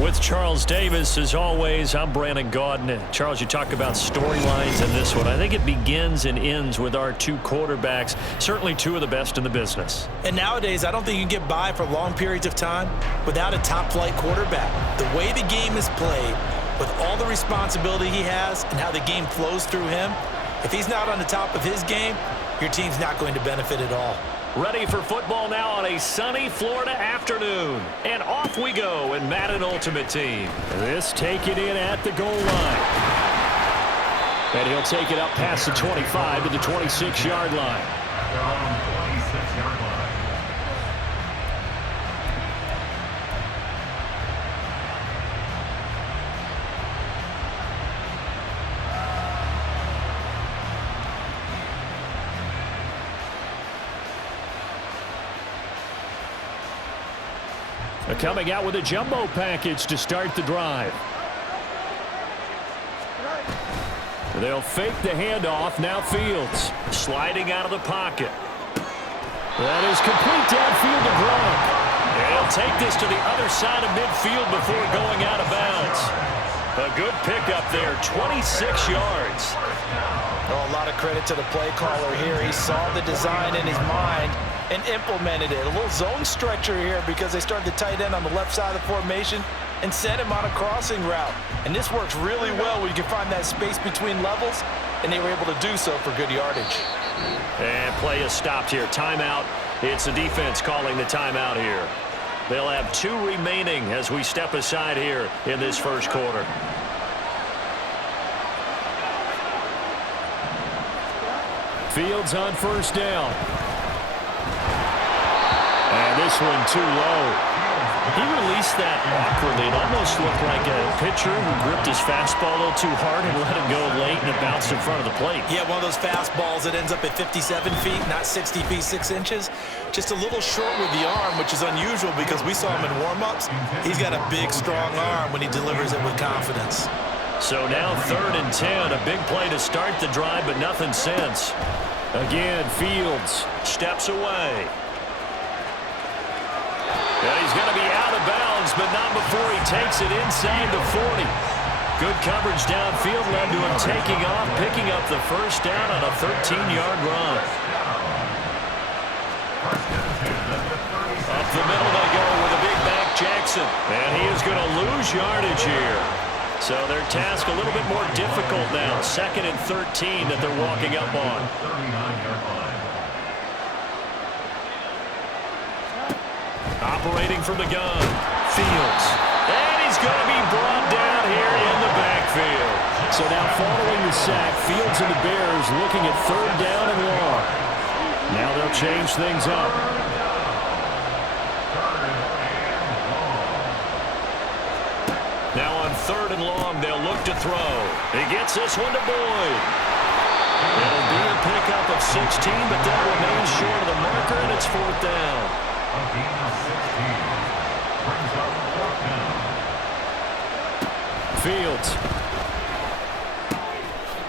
With Charles Davis, as always, I'm Brandon Gaudin. Charles, you talk about storylines in this one. I think it begins and ends with our two quarterbacks, certainly two of the best in the business. And nowadays, I don't think you can get by for long periods of time without a top-flight quarterback. The way the game is played, with all the responsibility he has and how the game flows through him, if he's not on the top of his game, your team's not going to benefit at all. Ready for football now on a sunny Florida afternoon. And off we go in Madden Ultimate Team. This taken in at the goal line. And he'll take it up past the 25 to the 26-yard line. Coming out with a jumbo package to start the drive. They'll fake the handoff. Now Fields sliding out of the pocket. That is complete downfield to Gronk. And he'll take this to the other side of midfield before going out of bounds. A good pickup there, 26 yards. Oh, a lot of credit to the play caller here. He saw the design in his mind and implemented it. A little zone stretcher here because they started the tight end on the left side of the formation and sent him on a crossing route. And this works really well when you can find that space between levels, and they were able to do so for good yardage. And play is stopped here. Timeout. It's the defense calling the timeout here. They'll have 2 remaining as we step aside here in this first quarter. Fields on first down. And this one too low. He released that awkwardly. It almost looked like a pitcher who gripped his fastball a little too hard and let it go late, and it bounced in front of the plate. Yeah, one of those fastballs that ends up at 57 feet, not 60 feet, 6 inches. Just a little short with the arm, which is unusual because we saw him in warm-ups. He's got a big, strong arm when he delivers it with confidence. So now 3rd and 10, a big play to start the drive, but nothing since. Again, Fields steps away. And he's going to be out of bounds, but not before he takes it inside the 40. Good coverage downfield led to him taking off, picking up the first down on a 13-yard run. Up the middle they go with a big back Jackson. And he is going to lose yardage here. So their task a little bit more difficult now. 2nd and 13 that they're walking up on. Operating from the gun, Fields. And he's going to be brought down here in the backfield. So now following the sack, Fields and the Bears looking at 3rd down and long. Now they'll change things up. Now on 3rd and long, they'll look to throw. He gets this one to Boyd. It'll be a pickup of 16, but that remains short of the marker, and it's 4th down. Fields.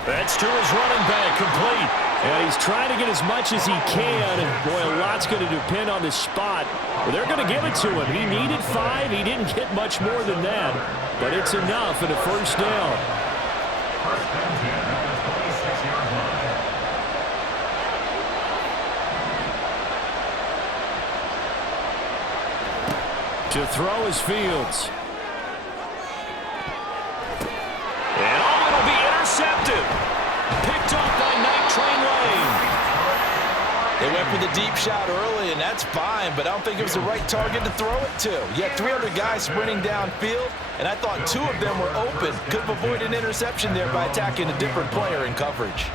That's to his running back, complete. And he's trying to get as much as he can. And boy, a lot's going to depend on the spot. Well, they're going to give it to him. He needed 5. He didn't get much more than that. But it's enough in a first down. To throw is Fields. And oh, it'll be intercepted. Picked off by Night Train Lane. They went for the deep shot early, and that's fine, but I don't think it was the right target to throw it to. You had 300 guys sprinting downfield, and I thought 2 of them were open. Could have avoided an interception there by attacking a different player in coverage.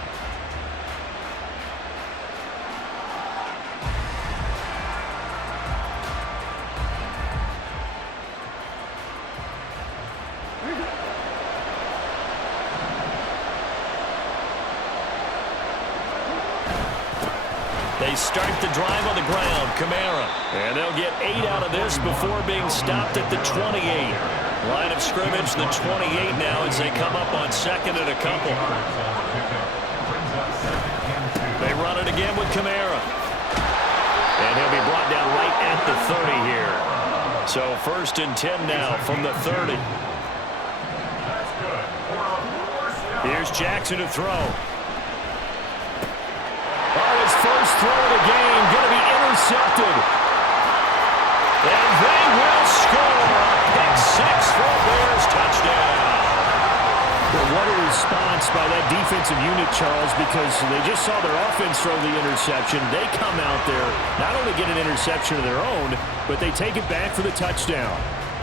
They start the drive on the ground. Kamara. And they'll get 8 out of this before being stopped at the 28. Line of scrimmage, the 28 now as they come up on 2nd and a couple. They run it again with Kamara. And he'll be brought down right at the 30 here. So 1st and 10 now from the 30. Here's Jackson to throw. Oh, his first throw of the game going to be intercepted. And they will score a pick six for a Bears touchdown. Well, what a response by that defensive unit, Charles, because they just saw their offense throw the interception. They come out there, not only get an interception of their own, but they take it back for the touchdown.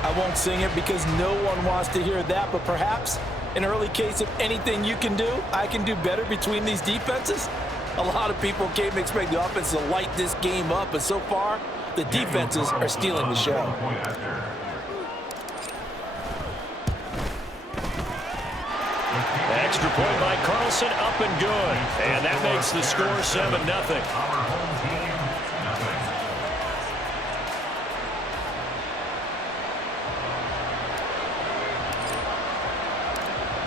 I won't sing it because no one wants to hear that, but perhaps an early case of anything you can do, I can do better between these defenses. A lot of people came to expect the offense to light this game up, but so far, the defenses are stealing the show. Extra point by Carlson, up and good. And that makes the score 7-0.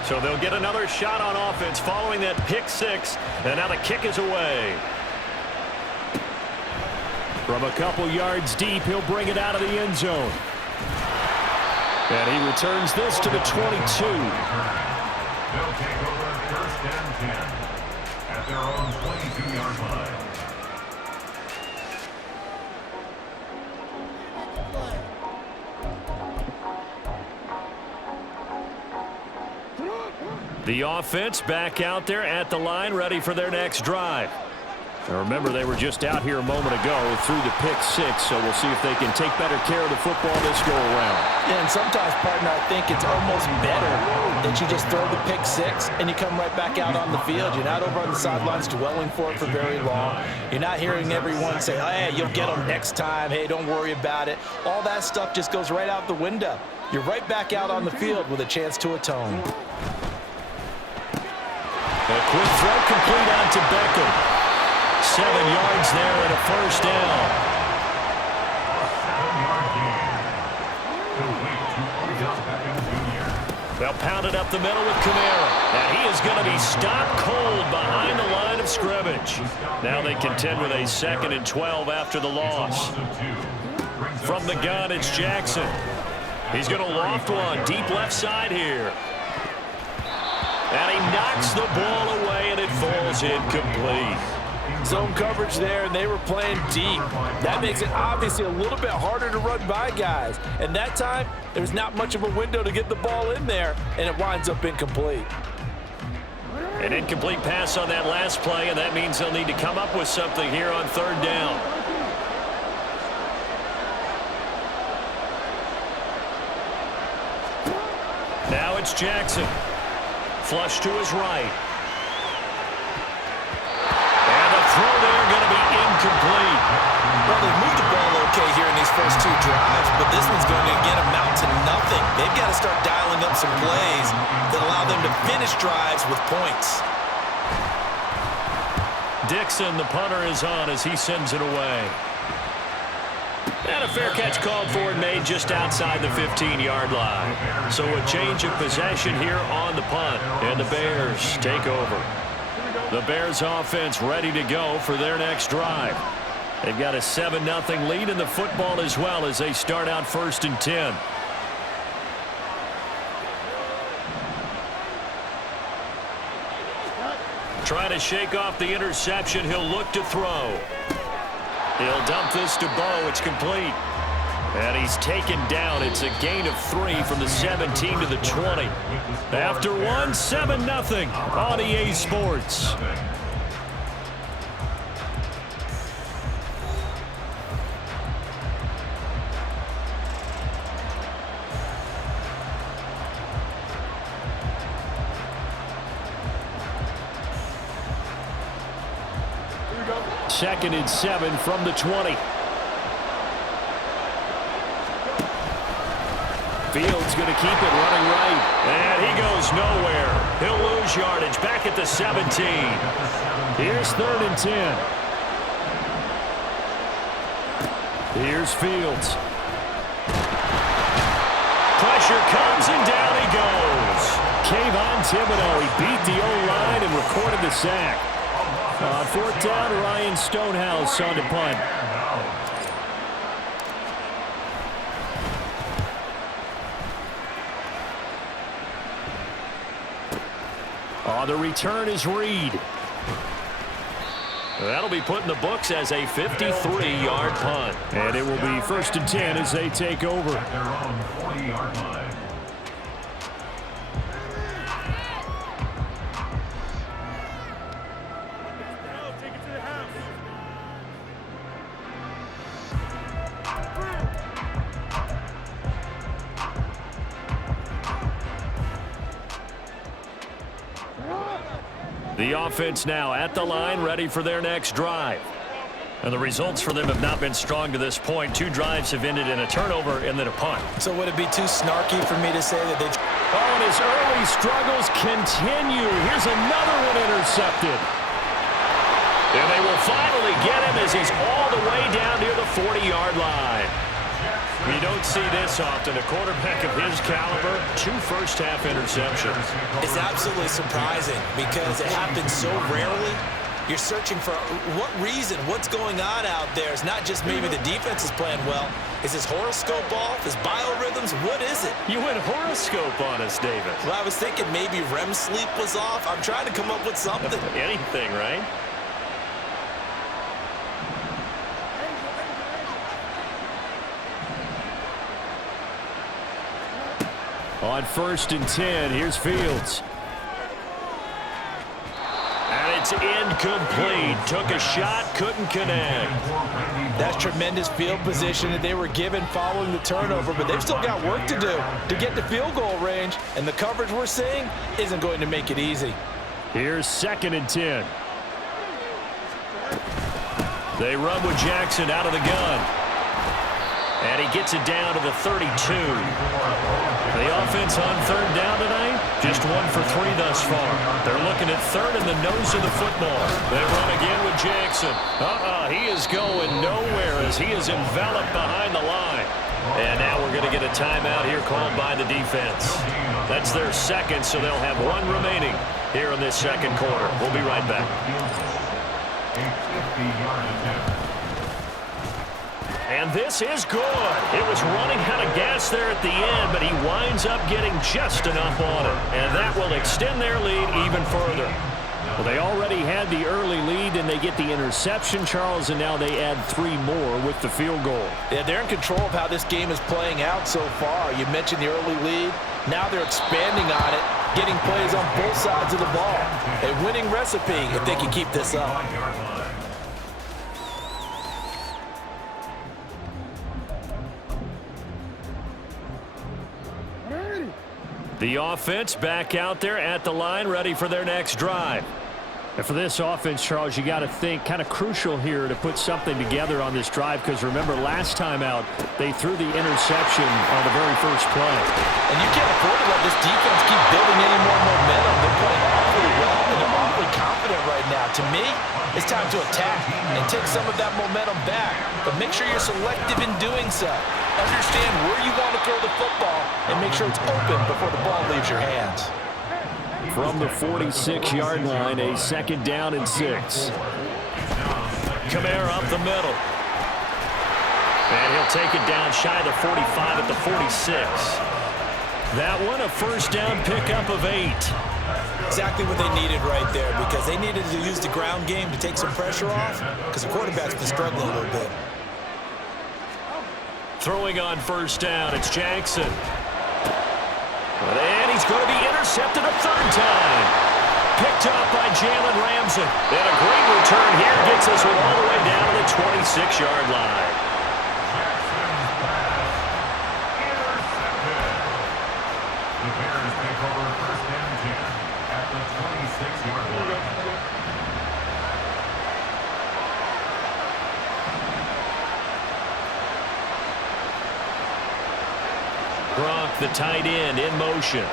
So they'll get another shot on offense following that pick six. And now the kick is away. From a couple yards deep, he'll bring it out of the end zone. And he returns this to the 22. They'll take over 1st and 10 at their own 22-yard line. The offense back out there at the line, ready for their next drive. Now remember, they were just out here a moment ago through the pick six, so we'll see if they can take better care of the football this go-around. Yeah, and sometimes, partner, I think it's almost better that you just throw the pick six and you come right back out on the field. You're not over on the sidelines dwelling for it for very long. You're not hearing everyone say, oh, hey, you'll get them next time. Hey, don't worry about it. All that stuff just goes right out the window. You're right back out on the field with a chance to atone. A quick throw complete out to Beckham. 7 yards there and a first down. They'll pound it up the middle with Kamara. And he is going to be stopped cold behind the line of scrimmage. Now they contend with a 2nd and 12 after the loss. From the gun, it's Jackson. He's going to loft one deep left side here. And he knocks the ball away, and it falls incomplete. Zone coverage there, and they were playing deep. That makes it obviously a little bit harder to run by guys. And that time, there's not much of a window to get the ball in there, and it winds up incomplete. An incomplete pass on that last play, and that means they'll need to come up with something here on 3rd down. Now it's Jackson. Flush to his right. And the throw there going to be incomplete. Well, they've moved the ball okay here in these first 2 drives, but this one's going to again amount to nothing. They've got to start dialing up some plays that allow them to finish drives with points. Dixon, the punter, is on as he sends it away. And a fair catch called for and made just outside the 15-yard line. So a change of possession here on the punt, and the Bears take over. The Bears offense ready to go for their next drive. They've got a 7-0 lead in the football as well as they start out 1st and 10. Trying to shake off the interception. He'll look to throw. He'll dump this to Bo. It's complete. And he's taken down. It's a gain of 3 from the 17 to the 20. After one, 7-0 on EA Sports. Second and 7 from the 20. Fields going to keep it running right. And he goes nowhere. He'll lose yardage back at the 17. Here's 3rd and 10. Here's Fields. Pressure comes and down he goes. Kayvon Thibodeau, he beat the O-line and recorded the sack. On 4th down, Ryan Stonehouse on to punt. On the return is Reed. That'll be put in the books as a 53-yard punt. And it will be 1st and 10 as they take over. At their own 40-yard line. The offense now at the line, ready for their next drive. And the results for them have not been strong to this point. 2 drives have ended in a turnover and then a punt. So would it be too snarky for me to say that they've... Oh, and his early struggles continue. Here's another one intercepted. And they will finally get him as he's all the way down near the 40-yard line. We don't see this often. A quarterback of his caliber, 2 first-half interceptions. It's absolutely surprising because it happens so rarely. You're searching for what reason, what's going on out there. It's not just maybe the defense is playing well. Is his horoscope off? His biorhythms? What is it? You went horoscope on us, David. Well, I was thinking maybe REM sleep was off. I'm trying to come up with something. Anything, right? On 1st and 10, here's Fields. And it's incomplete. Took a shot, couldn't connect. That's tremendous field position that they were given following the turnover, but they've still got work to do to get to field goal range, and the coverage we're seeing isn't going to make it easy. Here's 2nd and 10. They run with Jackson out of the gun. And he gets it down to the 32. The offense on 3rd down tonight, just 1 for 3 thus far. They're looking at 3rd in the nose of the football. They run again with Jackson. He is going nowhere as he is enveloped behind the line. And now we're going to get a timeout here called by the defense. That's their 2nd, so they'll have 1 remaining here in this 2nd quarter. We'll be right back. A 50-yard attempt. And this is good. It was running out of gas there at the end, but he winds up getting just enough on it. And that will extend their lead even further. Well, they already had the early lead, and they get the interception, Charles, and now they add 3 more with the field goal. Yeah, they're in control of how this game is playing out so far. You mentioned the early lead. Now they're expanding on it, getting plays on both sides of the ball. A winning recipe if they can keep this up. The offense back out there at the line, ready for their next drive. And for this offense, Charles, you got to think kind of crucial here to put something together on this drive, because remember last time out they threw the interception on the very first play. And you can't afford to let this defense keep building any more momentum. They're playing awfully well, and they're awfully confident right now. To me, it's time to attack and take some of that momentum back, but make sure you're selective in doing so. Understand where you want to throw the football and make sure it's open before the ball leaves your hands. From the 46-yard line, a 2nd down and 6. Kamara up the middle. And he'll take it down shy of the 45 at the 46. That one, a 1st down pickup of 8. Exactly what they needed right there, because they needed to use the ground game to take some pressure off, because the quarterback's been struggling a little bit. Throwing on 1st down, it's Jackson. And he's going to be intercepted a 3rd time. Picked up by Jalen Ramsey. And a great return here gets us all the way down to the 26-yard line. The Bears take over 1st and 10 at the 26-yard line. Gronk, the tight end, in motion.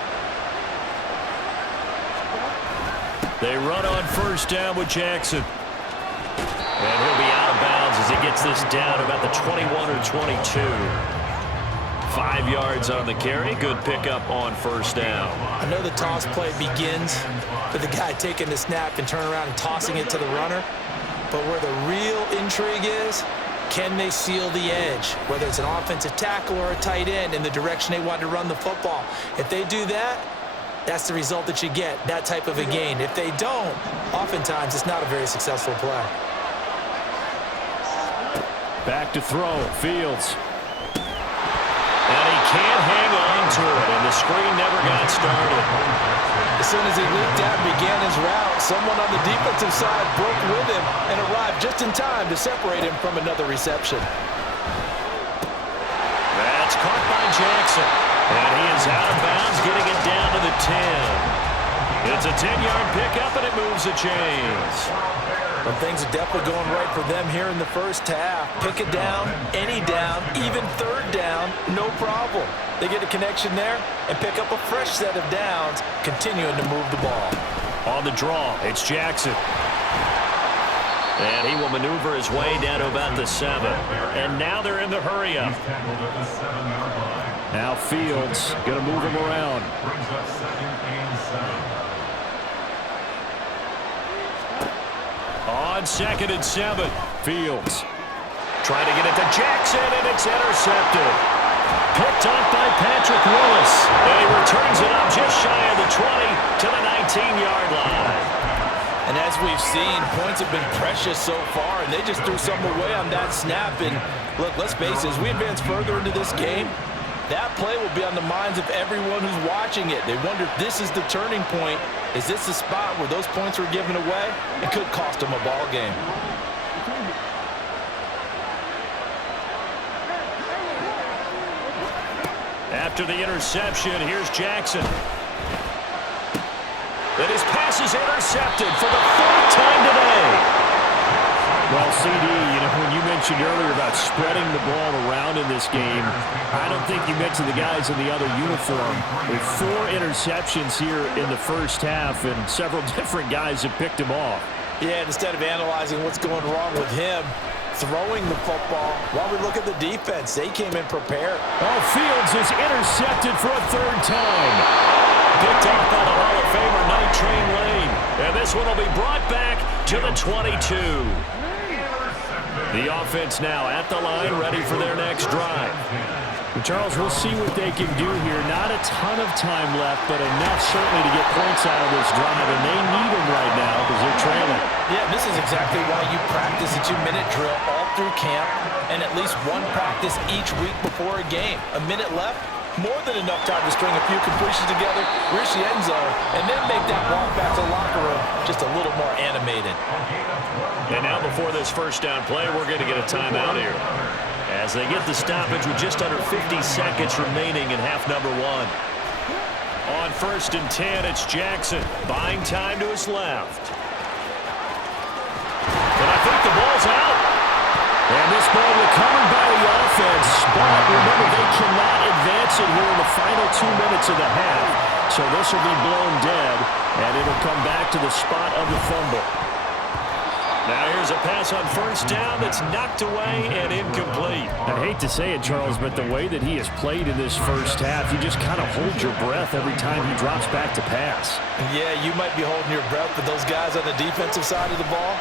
They run on 1st down with Jackson. And he'll be out of bounds as he gets this down about the 21 or 22. 5 yards on the carry. Good pickup on 1st down. I know the toss play begins with the guy taking the snap and turning around and tossing it to the runner. But where the real intrigue is, can they seal the edge, whether it's an offensive tackle or a tight end, in the direction they want to run the football? If they do that, that's the result that you get, that type of a gain. If they don't, oftentimes it's not a very successful play. Back to throw, Fields. And he can't hang on to it, and the screen never got started. As soon as he leaped out and began his route, someone on the defensive side broke with him and arrived just in time to separate him from another reception. That's caught by Jackson. And he is out of bounds, getting it down to the 10. It's a 10-yard pickup, and it moves the chains. Well, things are definitely going right for them here in the first half. Pick it down, any down, even third down, no problem. They get a connection there and pick up a fresh set of downs, continuing to move the ball. On the draw, it's Jackson. And he will maneuver his way down to about the 7. And now they're in the hurry-up. Now Fields going to move him around. Brings up 2nd and 7. On 2nd and 7, Fields trying to get it to Jackson, and it's intercepted. Picked off by Patrick Willis, and he returns it up just shy of the 20 to the 19-yard line. And as we've seen, points have been precious so far, and they just threw some away on that snap. And look, let's face it, as we advance further into this game, that play will be on the minds of everyone who's watching it. They wonder if this is the turning point. Is this the spot where those points were given away? It could cost them a ball game. After the interception, here's Jackson. And his pass is intercepted for the 4th time today. Well, CD, when you mentioned earlier about spreading the ball around in this game, I don't think you mentioned the guys in the other uniform. With 4 interceptions here in the first half, and several different guys have picked him off. Yeah, instead of analyzing what's going wrong with him, throwing the football, while we look at the defense, they came in prepared. Oh, Fields is intercepted for a 3rd time. Picked off by the Hall of Famer, Night Train Lane. And this one will be brought back to the 22. The offense now at the line, ready for their next drive. And Charles, we'll see what they can do here. Not a ton of time left, but enough certainly to get points out of this drive, and they need them right now because they're trailing. Yeah, this is exactly why you practice a 2-minute drill all through camp and at least one practice each week before a game. A minute left, more than enough time to string a few completions together, reach the end zone, and then make that walk back to the locker room just a little more animated. And now before this first down play, we're going to get a timeout here as they get the stoppage with just under 50 seconds remaining in half number 1. On 1st and 10, it's Jackson buying time to his left. And I think the ball's out. And this ball recovered by the offense, but remember, they cannot advance it here in the final 2 minutes of the half. So this will be blown dead, and it'll come back to the spot of the fumble. Now here's a pass on 1st down that's knocked away and incomplete. I hate to say it, Charles, but the way that he has played in this first half, you just kind of hold your breath every time he drops back to pass. Yeah, you might be holding your breath, but those guys on the defensive side of the ball,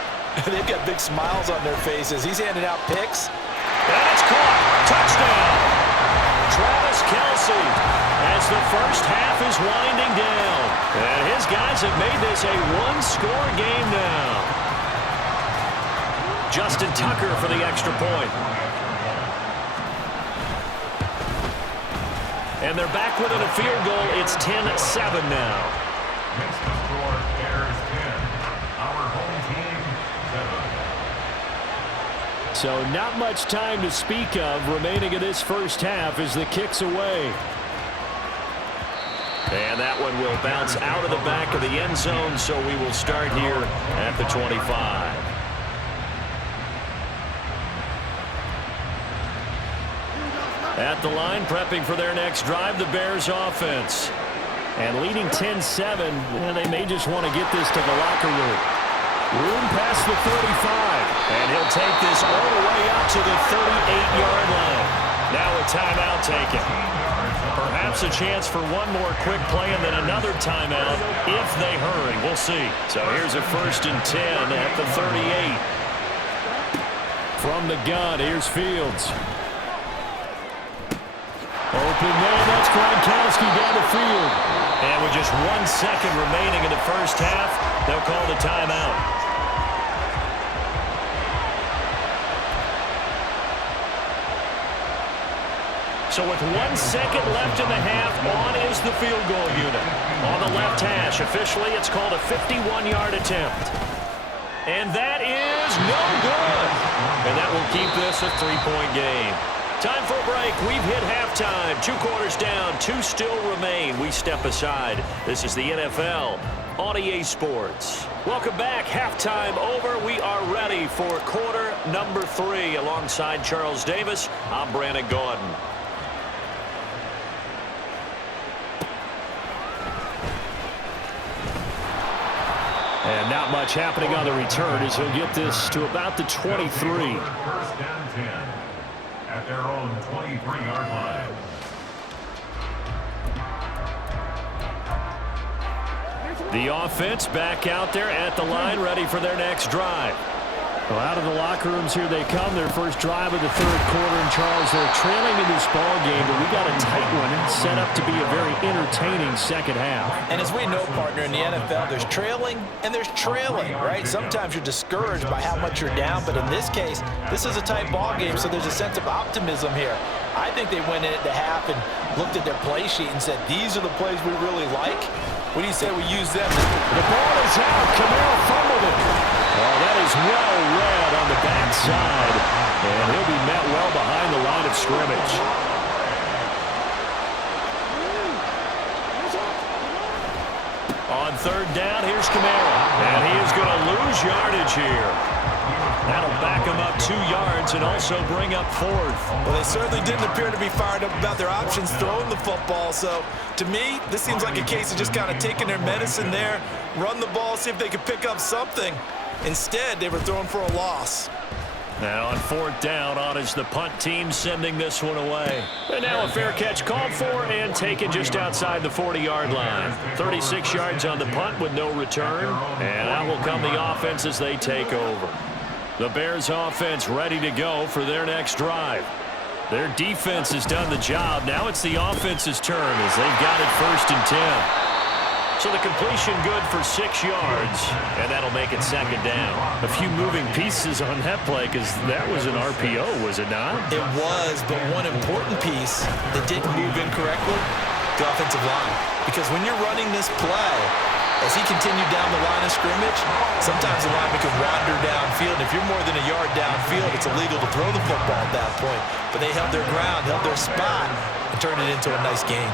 they've got big smiles on their faces. He's handing out picks. And it's caught. Touchdown. Travis Kelce as the first half is winding down. And his guys have made this a 1-score game now. Justin Tucker for the extra point. And they're back within a field goal. It's 10-7 now. Makes the score Bears 10. Our home team 7. So not much time to speak of remaining in this first half as the kick's away. And that one will bounce out of the back of the end zone, so we will start here at the 25. At the line, prepping for their next drive, the Bears offense. And leading 10-7, they may just want to get this to the locker room. Room past the 35. And he'll take this all the way up to the 38-yard line. Now a timeout taken. Perhaps a chance for one more quick play and then another timeout if they hurry. We'll see. So here's a 1st and 10 at the 38. From the gun, here's Fields. Open man, that's Gronkowski down the field. And with just 1 second remaining in the first half, they'll call the timeout. So with 1 second left in the half, on is the field goal unit. On the left hash, officially it's called a 51-yard attempt. And that is no good. And that will keep this a 3-point game. Time for a break. We've hit halftime. 2 quarters down, 2 still remain. We step aside. This is the NFL on EA Sports. Welcome back. Halftime over. We are ready for quarter number 3. Alongside Charles Davis, I'm Brandon Gordon. And not much happening on the return as he'll get this to about the 23. First down 10 at their own 23-yard line. The offense back out there at the line, ready for their next drive. Well, out of the locker rooms here they come. Their first drive of the third quarter. And Charles, they're trailing in this ball game, but we got a tight one set up to be a very entertaining second half. And as we know, partner, in the NFL, there's trailing and there's trailing, right? Sometimes you're discouraged by how much you're down, but in this case, this is a tight ball game, so there's a sense of optimism here. I think they went into half and looked at their play sheet and said, these are the plays we really like. What do you say we use them? The ball is out. Camaro fumbled it. Oh, that is well read on the backside. And he'll be met well behind the line of scrimmage. On third down, here's Camaro. And he is going to lose yardage here. That'll back him up 2 yards and also bring up 4th. Well, they certainly didn't appear to be fired up about their options throwing the football. So, to me, this seems like a case of just kind of taking their medicine there, run the ball, see if they could pick up something. Instead, they were throwing for a loss. Now on 4th down, on is the punt team sending this one away. And now a fair catch called for and taken just outside the 40-yard line. 36 yards on the punt with no return. And out will come the offense as they take over. The Bears offense ready to go for their next drive. Their defense has done the job. Now it's the offense's turn as they've got it 1st and 10. So the completion good for 6 yards, and that'll make it 2nd down. A few moving pieces on that play because that was an RPO, was it not? It was, but one important piece that didn't move incorrectly, the offensive line. Because when you're running this play, as he continued down the line of scrimmage, sometimes the lineman can wander downfield. If you're more than a yard downfield, it's illegal to throw the football at that point. But they held their ground, held their spot, and turned it into a nice game.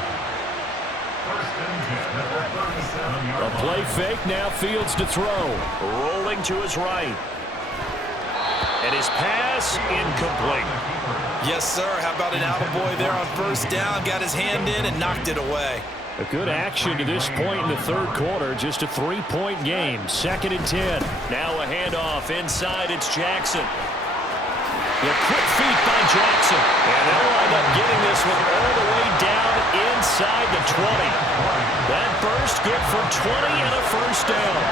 A play fake, now Fields to throw. Rolling to his right. And his pass incomplete. Yes, sir. How about an attaboy there on 1st down? Got his hand in and knocked it away. A good action to this point in the third quarter. Just a 3-point game. 2nd and 10. Now a handoff inside. It's Jackson. The quick feet by Jackson. And they'll wind up getting this one all the way down inside the 20. That burst good for 20 and a 1st down.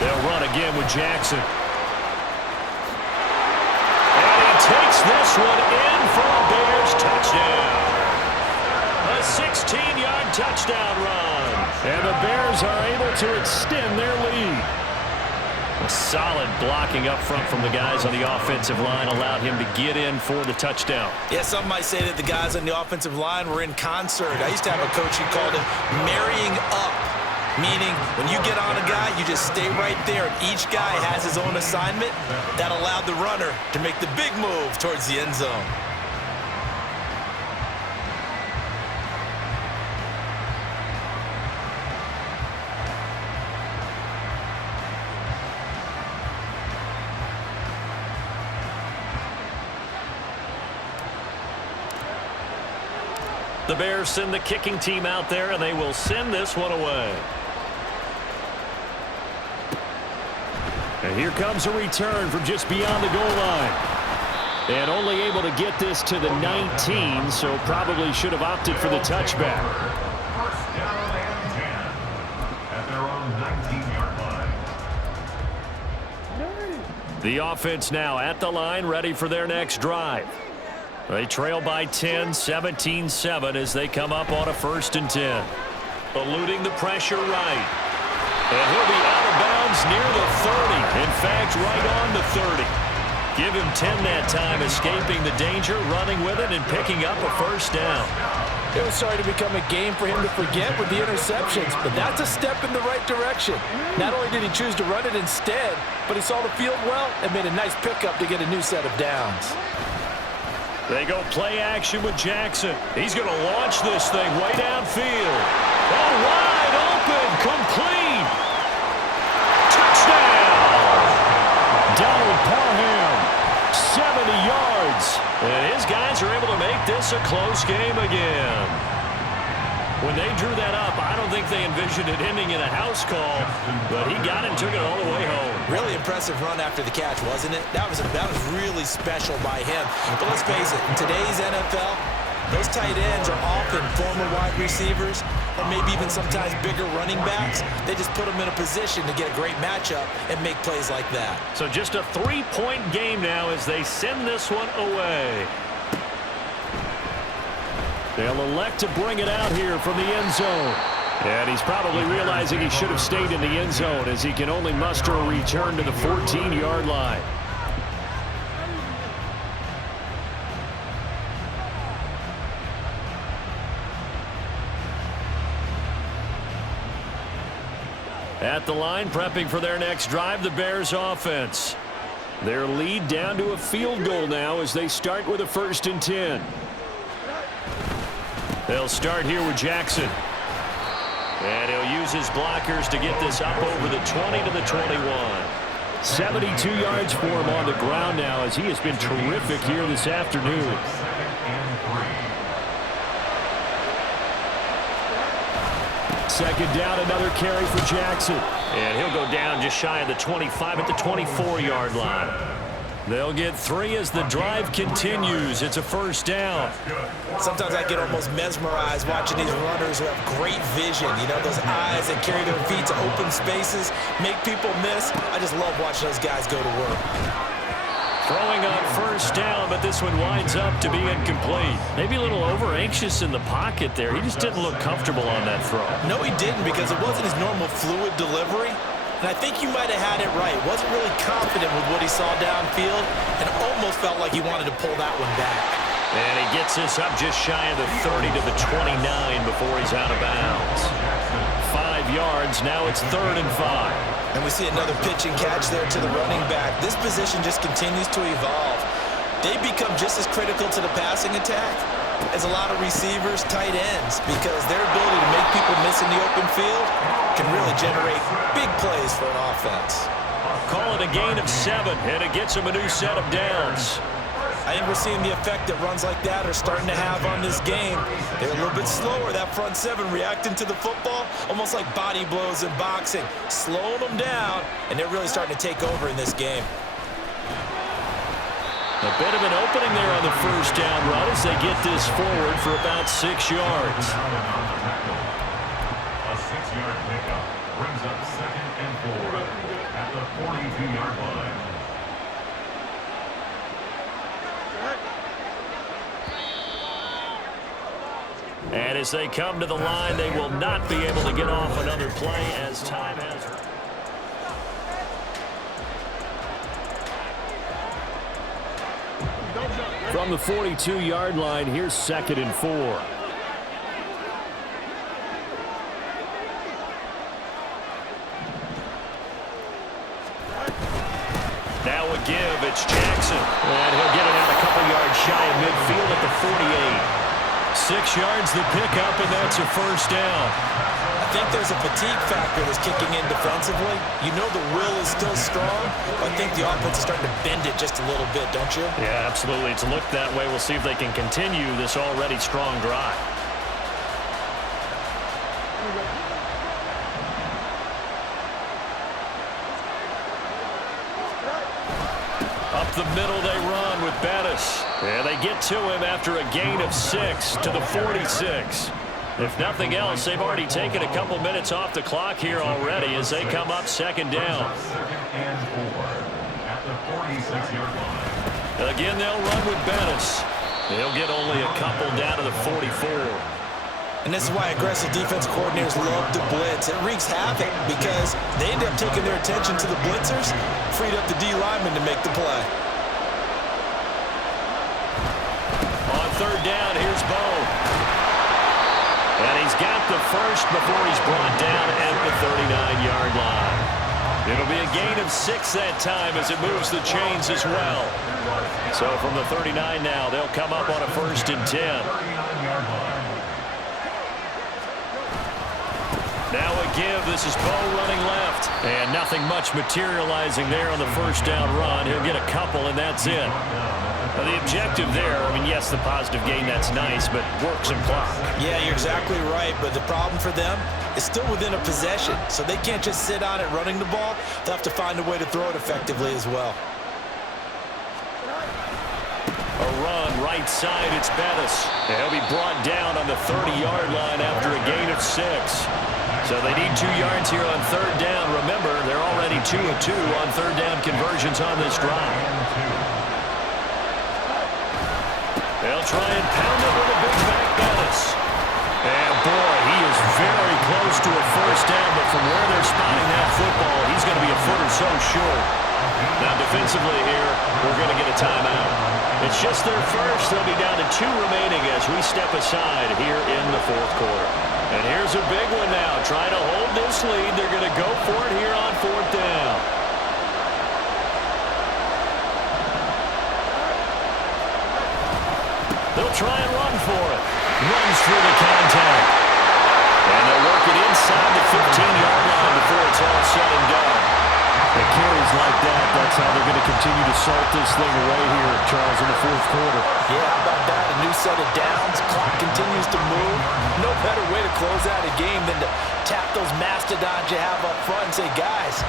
They'll run again with Jackson. And he takes this one in for a Bears touchdown. A 16-yard touchdown run. And the Bears are able to extend their lead. A solid blocking up front from the guys on the offensive line allowed him to get in for the touchdown. Yeah, some might say that the guys on the offensive line were in concert. I used to have a coach who called it marrying up, meaning when you get on a guy, you just stay right there. Each guy has his own assignment. That allowed the runner to make the big move towards the end zone. The Bears send the kicking team out there, and they will send this one away. And here comes a return from just beyond the goal line. And only able to get this to the 19, so probably should have opted for the touchback. 1st down and 10 at their own 19-yard line. The offense now at the line, ready for their next drive. They trail by 10, 17-7 as they come up on a 1st and 10. Eluding the pressure right. And he'll be out of bounds near the 30. In fact, right on the 30. Give him 10 that time, escaping the danger, running with it, and picking up a 1st down. It was starting to become a game for him to forget with the interceptions, but that's a step in the right direction. Not only did he choose to run it instead, but he saw the field well and made a nice pickup to get a new set of downs. They go play action with Jackson. He's going to launch this thing way downfield. Oh, wide open, complete. Touchdown! Donald Parham, 70 yards. And his guys are able to make this a close game again. When they drew that up, I don't think they envisioned it ending in a house call, but he got it and took it all the way home. Really impressive run after the catch, wasn't it? That was really special by him. But let's face it, in today's NFL, those tight ends are often former wide receivers or maybe even sometimes bigger running backs. They just put them in a position to get a great matchup and make plays like that. So just a 3-point game now as they send this one away. They'll elect to bring it out here from the end zone. And he's probably realizing he should have stayed in the end zone as he can only muster a return to the 14-yard line. At the line, prepping for their next drive, the Bears offense. Their lead down to a field goal now as they start with a 1st and 10. They'll start here with Jackson. And he'll use his blockers to get this up over the 20 to the 21. 72 yards for him on the ground now as he has been terrific here this afternoon. Second down, another carry for Jackson. And he'll go down just shy of the 25 at the 24-yard line. They'll get 3 as the drive continues. It's a 1st down. Sometimes I get almost mesmerized watching these runners who have great vision. You know, those eyes that carry their feet to open spaces, make people miss. I just love watching those guys go to work. Throwing on 1st down, but this one winds up to be incomplete. Maybe a little over-anxious in the pocket there. He just didn't look comfortable on that throw. No, he didn't, because it wasn't his normal fluid delivery. And I think you might have had it right. Wasn't really confident with what he saw downfield and almost felt like he wanted to pull that one back. And he gets this up just shy of the 30 to the 29 before he's out of bounds. 5 yards. Now it's 3rd and 5. And we see another pitch and catch there to the running back. This position just continues to evolve. They become just as critical to the passing attack as a lot of receivers, tight ends, because their ability to make people miss in the open field can really generate big plays for an offense. Call it a gain of 7, and it gets him a new set of downs. I think we're seeing the effect that runs like that are starting to have on this game. They're a little bit slower, that front 7, reacting to the football, almost like body blows in boxing, slowing them down, and they're really starting to take over in this game. A bit of an opening there on the 1st down run as they get this forward for about 6 yards. A 6-yard pickup brings up 2nd and 4 at the 42-yard line. And as they come to the line, they will not be able to get off another play as time has. From the 42-yard line, here's 2nd and 4. Now a give, it's Jackson. And he'll get it out a couple yards shy of midfield at the 48. 6 yards the pickup, and that's a 1st down. I think there's a fatigue factor that's kicking in defensively. You know the will is still strong, but I think the offense is starting to bend it just a little bit, don't you? Yeah, absolutely. It's looked that way. We'll see if they can continue this already strong drive. Up the middle they run with Bettis. And they get to him after a gain of 6 to the 46. If nothing else, they've already taken a couple minutes off the clock here already as they come up 2nd down. 2nd and 4 at the 46-yard line. Again, they'll run with Bettis. He'll get only a couple down to the 44. And this is why aggressive defense coordinators love to blitz. It wreaks havoc because they end up taking their attention to the blitzers, freed up the D lineman to make the play. On third down, here's Bo. And he's got the first before he's brought down at the 39-yard line. It'll be a gain of 6 that time as it moves the chains as well. So from the 39 now, they'll come up on a 1st and 10. Now a give. This is Bo running left. And nothing much materializing there on the 1st down run. He'll get a couple, and that's it. Now the objective there, I mean, yes, the positive gain, that's nice, but work some clock. Yeah, you're exactly right, but the problem for them is still within a possession, so they can't just sit on it running the ball. They'll have to find a way to throw it effectively as well. A run right side, it's Bettis. He'll be brought down on the 30-yard line after a gain of 6. So they need 2 yards here on 3rd down. Remember, they're already 2 of 2 on 3rd down conversions on this drive. They'll try and pound it with a big back Bettis. And boy, he is very close to a 1st down, but from where they're spotting that football, he's going to be a foot or so short. Now defensively here, we're going to get a timeout. It's just their first. They'll be down to 2 remaining as we step aside here in the 4th quarter. And here's a big one now. Trying to hold this lead. They're going to go for it here on 4th down. They'll try and run for it. Runs through the contact. And they'll work it inside the 15-yard line before it's all said and done. It carries like that. That's how they're going to continue to salt this thing away here, Charles, in the 4th quarter. Yeah, how about that? A new set of downs. Clock continues to move. No better way to close out a game than to tap those mastodons you have up front and say, guys,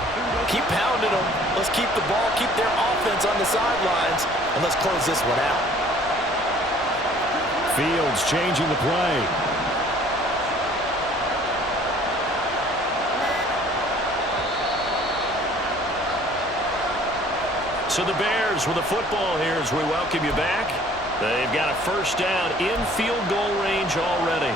keep pounding them. Let's keep the ball, keep their offense on the sidelines, and let's close this one out. Fields changing the play. So the Bears with the football here as we welcome you back. They've got a 1st down in field goal range already.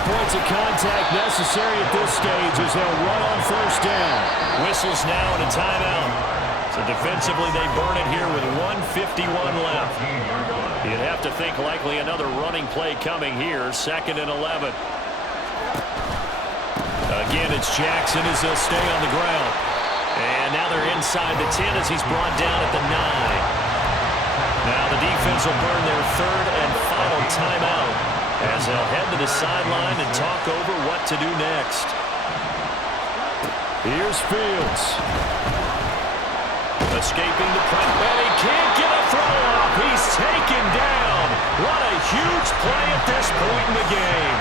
Points of contact necessary at this stage as they'll run on 1st down. Whistles now and a timeout. So defensively they burn it here with 1:51 left. You'd have to think likely another running play coming here. 2nd and 11. Again, it's Jackson as they'll stay on the ground. And now they're inside the 10 as he's brought down at the 9. Now the defense will burn their 3rd and final timeout as they'll head to the sideline and talk over what to do next. Here's Fields. Escaping the pressure. And he can't get a throw off. He's taken down. What a huge play at this point in the game.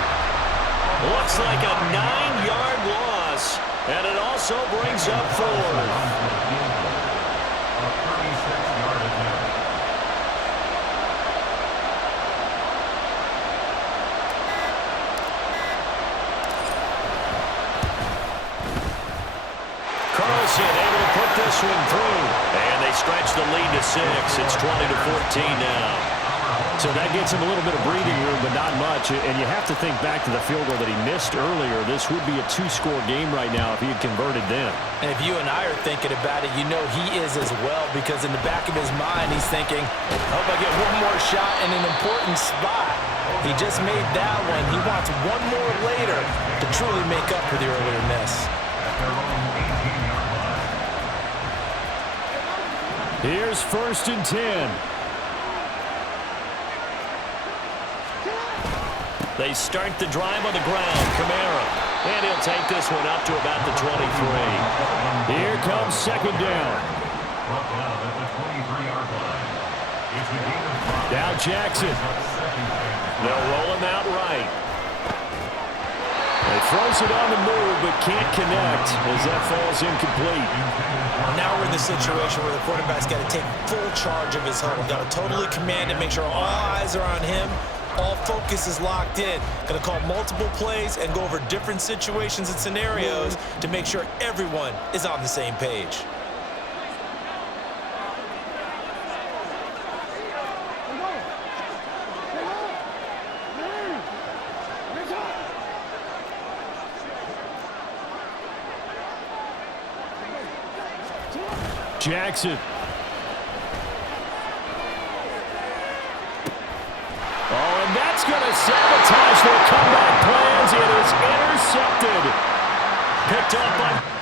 Looks like a 9-yard loss. And it also brings up 4th. Able to put this one through. And they stretch the lead to 6. It's 20-14 now. So that gets him a little bit of breathing room, but not much. And you have to think back to the field goal that he missed earlier. This would be a 2-score game right now if he had converted then. And if you and I are thinking about it, you know he is as well, because in the back of his mind, he's thinking, I hope I get one more shot in an important spot. He just made that one. He wants one more later to truly make up for the earlier miss. Here's 1st and 10. They start the drive on the ground. Kamara. And he'll take this one up to about the 23. Here comes 2nd down. Now Jackson. They'll roll him out right. He throws it on the move, but can't connect as that falls incomplete. Now we're in the situation where the quarterback's got to take full charge of his huddle. Got to totally command it, make sure all eyes are on him. All focus is locked in. Going to call multiple plays and go over different situations and scenarios to make sure everyone is on the same page. Jackson. Oh, and that's going to sabotage their comeback plans. It is intercepted. Picked up by...